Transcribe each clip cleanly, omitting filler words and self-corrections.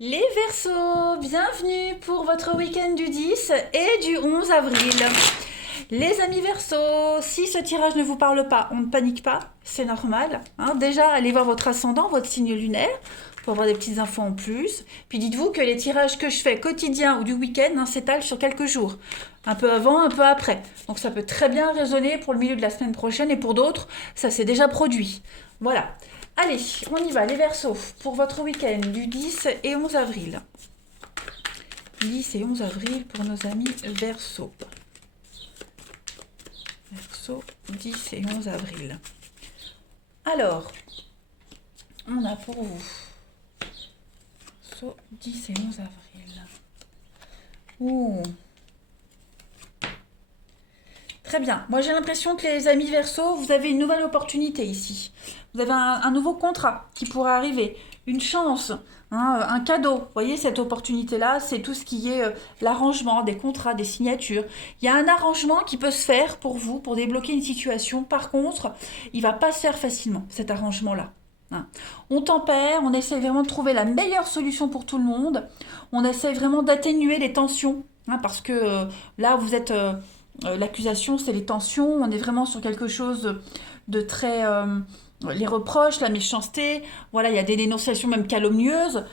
Les Verseaux, bienvenue pour votre week-end du 10 et du 11 avril. Les amis Verseaux, si ce tirage ne vous parle pas, on ne panique pas, c'est normal. Hein. Déjà, allez voir votre ascendant, votre signe lunaire, pour avoir des petites infos en plus. Puis dites-vous que les tirages que je fais quotidien ou du week-end s'étalent sur quelques jours. Un peu avant, un peu après. Donc ça peut très bien résonner pour le milieu de la semaine prochaine et pour d'autres, ça s'est déjà produit. Voilà. Allez, on y va, les Verseaux, pour votre week-end du 10 et 11 avril. 10 et 11 avril pour nos amis Verseaux. Verseaux, 10 et 11 avril. Alors, on a pour vous Verseaux, 10 et 11 avril. Ouh. Très bien. Moi, j'ai l'impression que les amis Verseaux, vous avez une nouvelle opportunité ici. Vous avez un nouveau contrat qui pourrait arriver, une chance, un cadeau. Vous voyez, cette opportunité-là, c'est tout ce qui est l'arrangement des contrats, des signatures. Il y a un arrangement qui peut se faire pour vous, pour débloquer une situation. Par contre, il ne va pas se faire facilement, cet arrangement-là. Hein. On tempère, on essaie vraiment de trouver la meilleure solution pour tout le monde. On essaie vraiment d'atténuer les tensions, parce que là, vous êtes... l'accusation, c'est les tensions. On est vraiment sur quelque chose de très... les reproches, la méchanceté. Voilà, il y a des dénonciations même calomnieuses.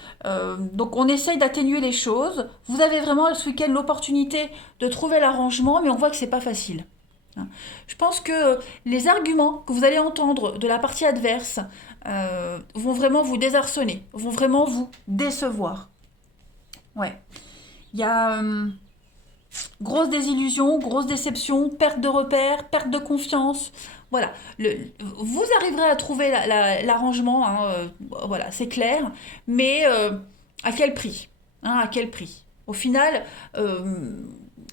Donc on essaye d'atténuer les choses. Vous avez vraiment ce week-end l'opportunité de trouver l'arrangement, mais on voit que c'est pas facile. Hein. Je pense que les arguments que vous allez entendre de la partie adverse vont vraiment vous désarçonner, vont vraiment vous décevoir. Ouais. Il y a... grosse désillusion, grosse déception, perte de repères, perte de confiance. Voilà, vous arriverez à trouver l'arrangement, voilà, c'est clair, mais à quel prix, à quel prix. Au final,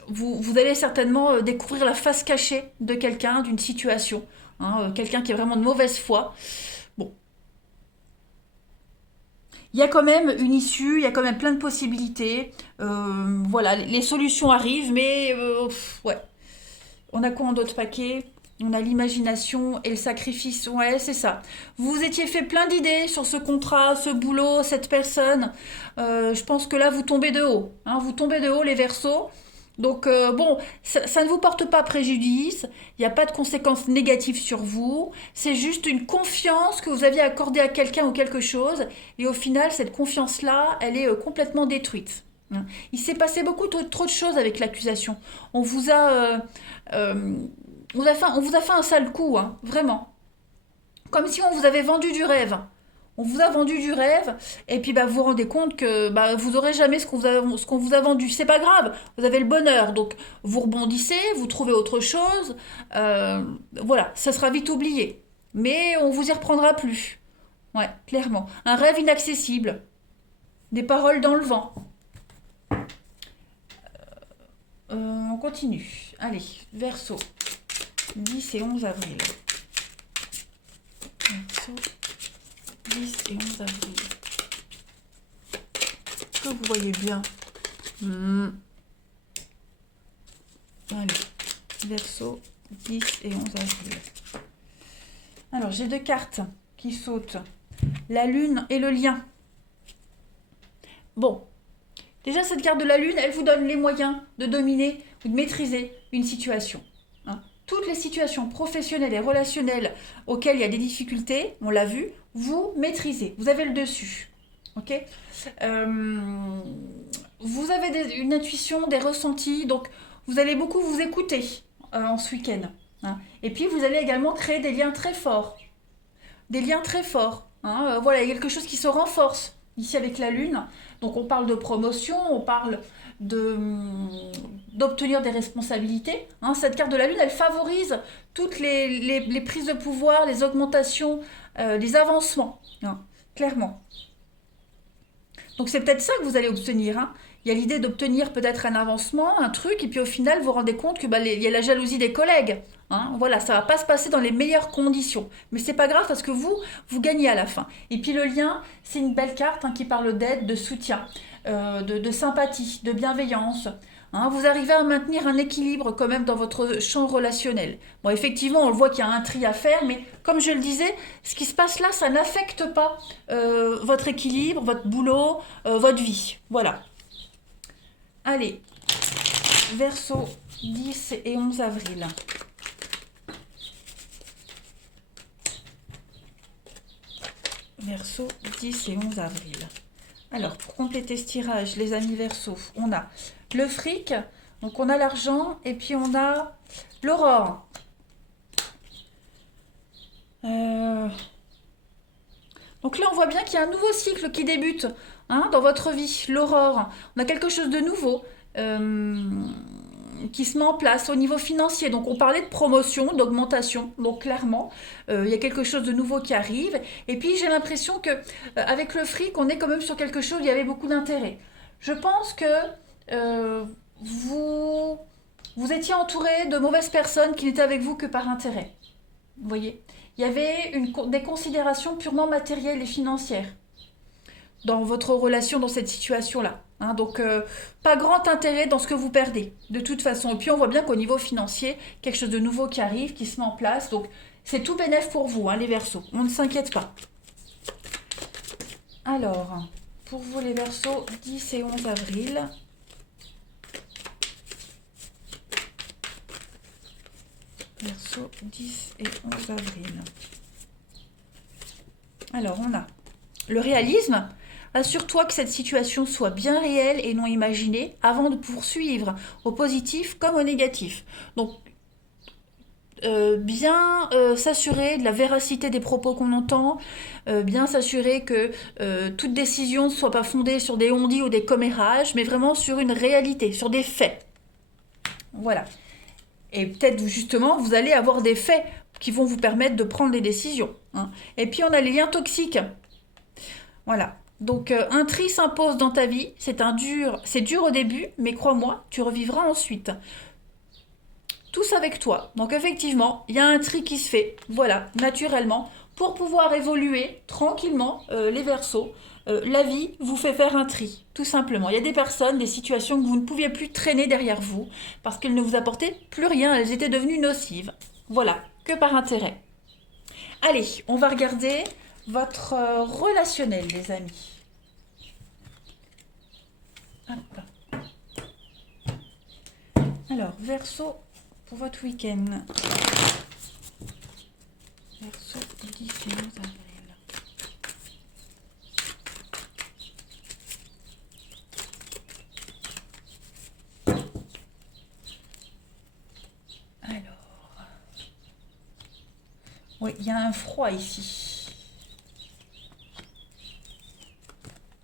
vous allez certainement découvrir la face cachée de quelqu'un, d'une situation, quelqu'un qui est vraiment de mauvaise foi. Bon, il y a quand même une issue, il y a quand même plein de possibilités. Voilà, les solutions arrivent, mais ouais. On a quoi en d'autres paquets? On a l'imagination et le sacrifice. Ouais, c'est ça. Vous vous étiez fait plein d'idées sur ce contrat, ce boulot, cette personne. Je pense que là, vous tombez de haut. Vous tombez de haut, les Verseaux. Donc, bon, ça ne vous porte pas préjudice. Il n'y a pas de conséquences négatives sur vous. C'est juste une confiance que vous aviez accordée à quelqu'un ou quelque chose. Et au final, cette confiance-là, elle est complètement détruite. Il s'est passé beaucoup trop de choses avec l'accusation. On vous a, euh, on vous a fait un sale coup, vraiment. Comme si on vous avait vendu du rêve. On vous a vendu du rêve, et puis vous vous rendez compte que vous aurez jamais ce qu'on vous a vendu. C'est pas grave, vous avez le bonheur, donc vous rebondissez, vous trouvez autre chose. Voilà, ça sera vite oublié. Mais on vous y reprendra plus. Ouais, clairement. Un rêve inaccessible. Des paroles dans le vent. On continue. Allez, Verseau. 10 et 11 avril. Verseau. 10 et 11 avril. Est-ce que vous voyez bien? Allez, Verseau. 10 et 11 avril. Alors, j'ai deux cartes qui sautent. La lune et le lien. Bon, déjà, cette carte de la lune, elle vous donne les moyens de dominer ou de maîtriser une situation. Toutes les situations professionnelles et relationnelles auxquelles il y a des difficultés, on l'a vu, vous maîtrisez, vous avez le dessus. Ok. Vous avez une intuition, des ressentis, donc vous allez beaucoup vous écouter en ce week-end. Et puis vous allez également créer des liens très forts. Des liens très forts. Voilà, il y a quelque chose qui se renforce ici avec la Lune. Donc on parle de promotion, on parle de, d'obtenir des responsabilités. Cette carte de la Lune, elle favorise toutes les prises de pouvoir, les augmentations, les avancements, clairement. Donc c'est peut-être ça que vous allez obtenir. Il y a l'idée d'obtenir peut-être un avancement, un truc, et puis au final, vous vous rendez compte qu'il y a la jalousie des collègues. Voilà, ça va pas se passer dans les meilleures conditions. Mais c'est pas grave parce que vous gagnez à la fin. Et puis le lien, c'est une belle carte qui parle d'aide, de soutien, de sympathie, de bienveillance. hein. Vous arrivez à maintenir un équilibre quand même dans votre champ relationnel. Bon, effectivement, on le voit qu'il y a un tri à faire, mais comme je le disais, ce qui se passe là, ça n'affecte pas votre équilibre, votre boulot, votre vie. Voilà. Allez, Verseau, 10 et 11 avril. Verseau, 10 et 11 avril. Alors, pour compléter ce tirage, les amis Verseau, on a le fric, donc on a l'argent, et puis on a l'aurore. Donc là, on voit bien qu'il y a un nouveau cycle qui débute, hein, dans votre vie, l'aurore. On a quelque chose de nouveau qui se met en place au niveau financier. Donc on parlait de promotion, d'augmentation. Donc clairement, il y a quelque chose de nouveau qui arrive. Et puis j'ai l'impression que avec le fric, on est quand même sur quelque chose où il y avait beaucoup d'intérêt. Je pense que vous étiez entouré de mauvaises personnes qui n'étaient avec vous que par intérêt. Vous voyez, il y avait des considérations purement matérielles et financières dans votre relation, dans cette situation-là. Hein. Donc, pas grand intérêt dans ce que vous perdez, de toute façon. Et puis, on voit bien qu'au niveau financier, quelque chose de nouveau qui arrive, qui se met en place. Donc, c'est tout bénef pour vous, hein, les Verseaux. On ne s'inquiète pas. Alors, pour vous, les Verseaux, 10 et 11 avril. Verseau, 10 et 11 avril. Alors, on a le réalisme. Assure-toi que cette situation soit bien réelle et non imaginée avant de poursuivre au positif comme au négatif. Donc, bien s'assurer de la véracité des propos qu'on entend, bien s'assurer que toute décision ne soit pas fondée sur des on-dit ou des commérages, mais vraiment sur une réalité, sur des faits. Voilà. Et peut-être justement, vous allez avoir des faits qui vont vous permettre de prendre des décisions. Hein. Et puis on a les liens toxiques. Voilà. Donc un tri s'impose dans ta vie. C'est dur au début, mais crois-moi, tu revivras ensuite. Tous avec toi. Donc effectivement, il y a un tri qui se fait. Voilà, naturellement, pour pouvoir évoluer tranquillement, les Verseaux. La vie vous fait faire un tri, tout simplement. Il y a des personnes, des situations que vous ne pouviez plus traîner derrière vous parce qu'elles ne vous apportaient plus rien, elles étaient devenues nocives. Voilà, que par intérêt. Allez, on va regarder votre relationnel, les amis. Hop. Alors, Verseau, pour votre week-end. Verseau, 10 et 11 avril. Oui, il y a un froid ici.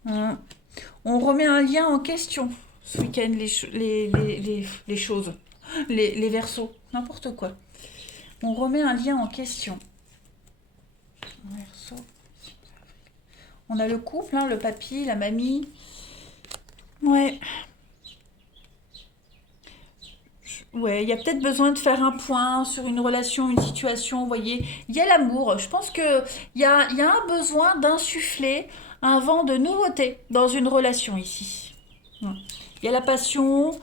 On remet un lien en question ce week-end, les choses, les Verseaux, n'importe quoi. On remet un lien en question. Verseau. On a le couple, hein, le papy, la mamie. Ouais. Ouais, il y a peut-être besoin de faire un point sur une relation, une situation, vous voyez. Il y a l'amour. Je pense qu'il y a un besoin d'insuffler un vent de nouveauté dans une relation ici. Ouais. Il y a la passion,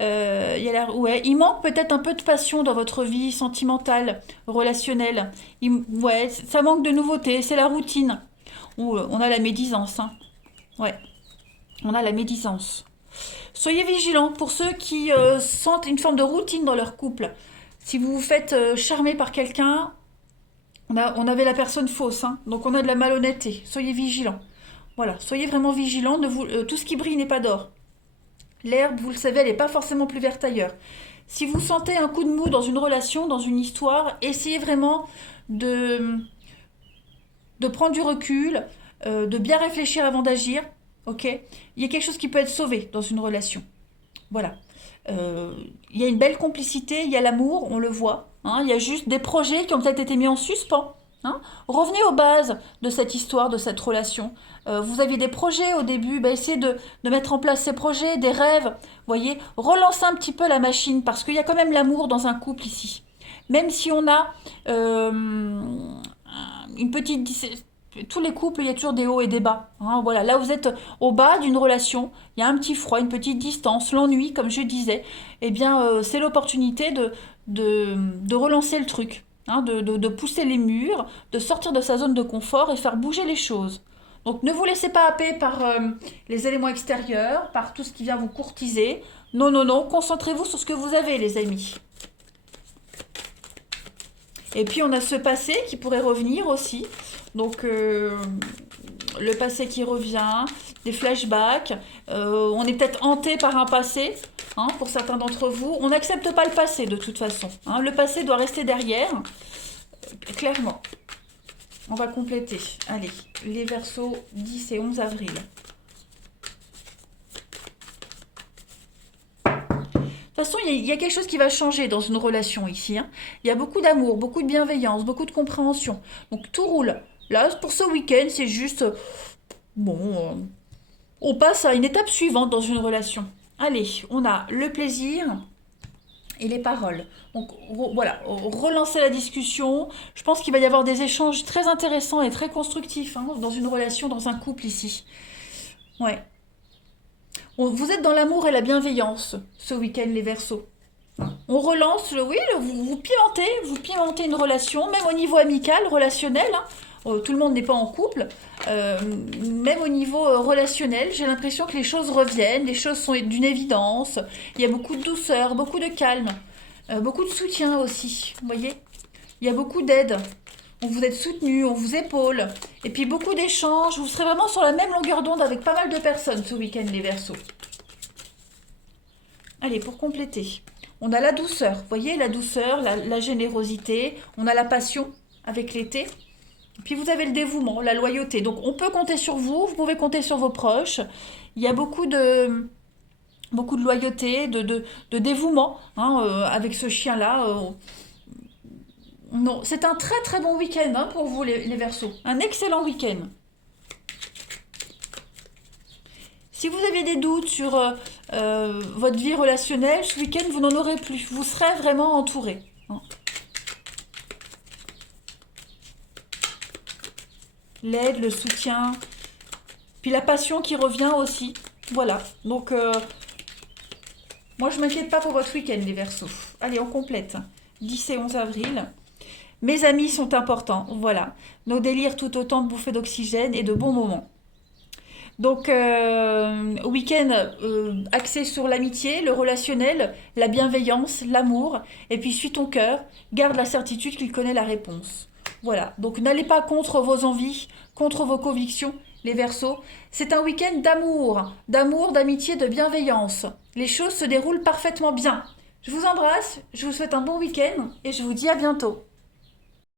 ouais, il manque peut-être un peu de passion dans votre vie sentimentale, relationnelle. Ouais, ça manque de nouveauté, c'est la routine. On a la médisance, hein. Ouais, on a la médisance. Soyez vigilants pour ceux qui sentent une forme de routine dans leur couple. Si vous vous faites charmer par quelqu'un, on avait la personne fausse, hein, donc on a de la malhonnêteté. Soyez vigilants. Voilà, soyez vraiment vigilants. Tout ce qui brille n'est pas d'or. L'herbe, vous le savez, elle n'est pas forcément plus verte ailleurs. Si vous sentez un coup de mou dans une relation, dans une histoire, essayez vraiment de prendre du recul, de bien réfléchir avant d'agir. Ok, il y a quelque chose qui peut être sauvé dans une relation. Voilà. Il y a une belle complicité, il y a l'amour, on le voit. Hein, il y a juste des projets qui ont peut-être été mis en suspens. Hein. Revenez aux bases de cette histoire, de cette relation. Vous aviez des projets au début, essayez de mettre en place ces projets, des rêves. Voyez, relancez un petit peu la machine parce qu'il y a quand même l'amour dans un couple ici. Même si on a une petite tous les couples, il y a toujours des hauts et des bas. Hein, voilà, là vous êtes au bas d'une relation, il y a un petit froid, une petite distance, l'ennui, comme je disais. Eh bien, c'est l'opportunité de relancer le truc, hein, de pousser les murs, de sortir de sa zone de confort et faire bouger les choses. Donc ne vous laissez pas happer par les éléments extérieurs, par tout ce qui vient vous courtiser. Non, non, non, concentrez-vous sur ce que vous avez, les amis. Et puis on a ce passé qui pourrait revenir aussi. Donc le passé qui revient, des flashbacks. On est peut-être hanté par un passé, hein, pour certains d'entre vous. On n'accepte pas le passé de toute façon. Hein. Le passé doit rester derrière, clairement. On va compléter. Allez, les Verseaux 10 et 11 avril. De toute façon, il y a quelque chose qui va changer dans une relation ici. Hein. Il y a beaucoup d'amour, beaucoup de bienveillance, beaucoup de compréhension. Donc tout roule. Là, pour ce week-end, c'est juste... Bon, on passe à une étape suivante dans une relation. Allez, on a le plaisir et les paroles. Donc voilà, relancer la discussion. Je pense qu'il va y avoir des échanges très intéressants et très constructifs, hein, dans une relation, dans un couple ici. Ouais. Vous êtes dans l'amour et la bienveillance ce week-end, les Verseaux. On relance, oui, vous pimentez une relation, même au niveau amical, relationnel. Hein. Tout le monde n'est pas en couple. Même au niveau relationnel, j'ai l'impression que les choses reviennent, les choses sont d'une évidence. Il y a beaucoup de douceur, beaucoup de calme, beaucoup de soutien aussi. Vous voyez, il y a beaucoup d'aide. On vous êtes soutenu, on vous épaule. Et puis beaucoup d'échanges. Vous serez vraiment sur la même longueur d'onde avec pas mal de personnes ce week-end, les Verseaux. Allez, pour compléter. On a la douceur, vous voyez, la douceur, la générosité. On a la passion avec l'été. Puis vous avez le dévouement, la loyauté. Donc on peut compter sur vous, vous pouvez compter sur vos proches. Il y a beaucoup de loyauté, de dévouement, hein, avec ce chien-là. Non, c'est un très très bon week-end, hein, pour vous, les Verseaux. Un excellent week-end. Si vous aviez des doutes sur votre vie relationnelle, ce week-end, vous n'en aurez plus. Vous serez vraiment entouré. Hein. L'aide, le soutien, puis la passion qui revient aussi. Voilà. Donc, moi, je ne m'inquiète pas pour votre week-end, les Verseaux. Allez, on complète. 10 et 11 avril. Mes amis sont importants. Voilà. Nos délires tout autant de bouffées d'oxygène et de bons moments. Donc, week-end axé sur l'amitié, le relationnel, la bienveillance, l'amour. Et puis, suis ton cœur. Garde la certitude qu'il connaît la réponse. Voilà, donc n'allez pas contre vos envies, contre vos convictions, les Verseaux. C'est un week-end d'amour, d'amitié, de bienveillance. Les choses se déroulent parfaitement bien. Je vous embrasse, je vous souhaite un bon week-end et je vous dis à bientôt.